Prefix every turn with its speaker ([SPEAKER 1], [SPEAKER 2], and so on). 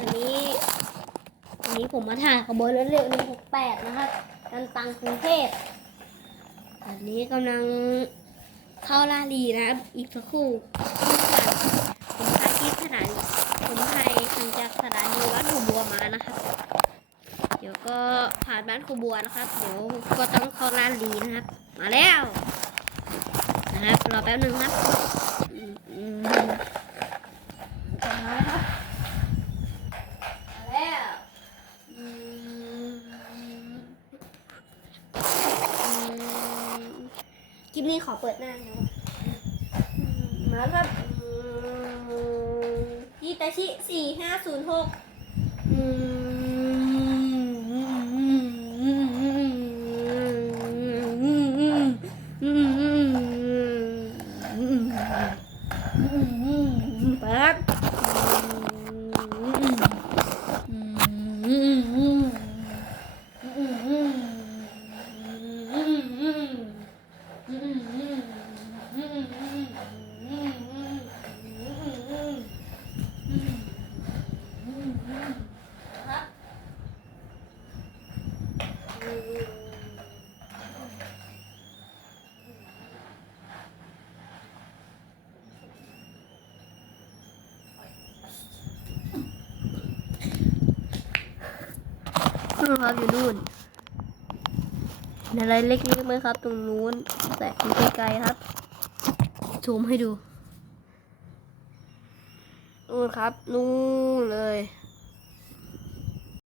[SPEAKER 1] อันนี้อันนี้ผมมาถ่ายขบวนรถเร็วหนึ่งหกแปดนะครับกันตังกรุงเทพอันนี้กำลังเข้าลาลีนะครับ อีกสักครู่ผมถ่ายที่สถานผมถ่ายทางจากสถานีวัดหัวบัวมานะครับ เดี๋ยวก็ผ่านบ้านครูบัวนะครับ เดี๋ยวก็ต้องเข้าลาลีนะครับ มาแล้ว นะครับรอแป๊บหนึ่งครับอืมอืมจะมาแล้วครับมาแล้วอืมอืมค ลิปนี้ขอเปิดหน้าหน่อยมาแล้วครับอืมฮิตาชิสี่ห้าศูนย์หกอืมแป๊บครับ นู่นครับอยู่นู่นอะไรเล็กๆไหมครับ ตรงนู้น แต่ไกลๆครับ ซูมให้ดู นู่นครับ นู่นเลย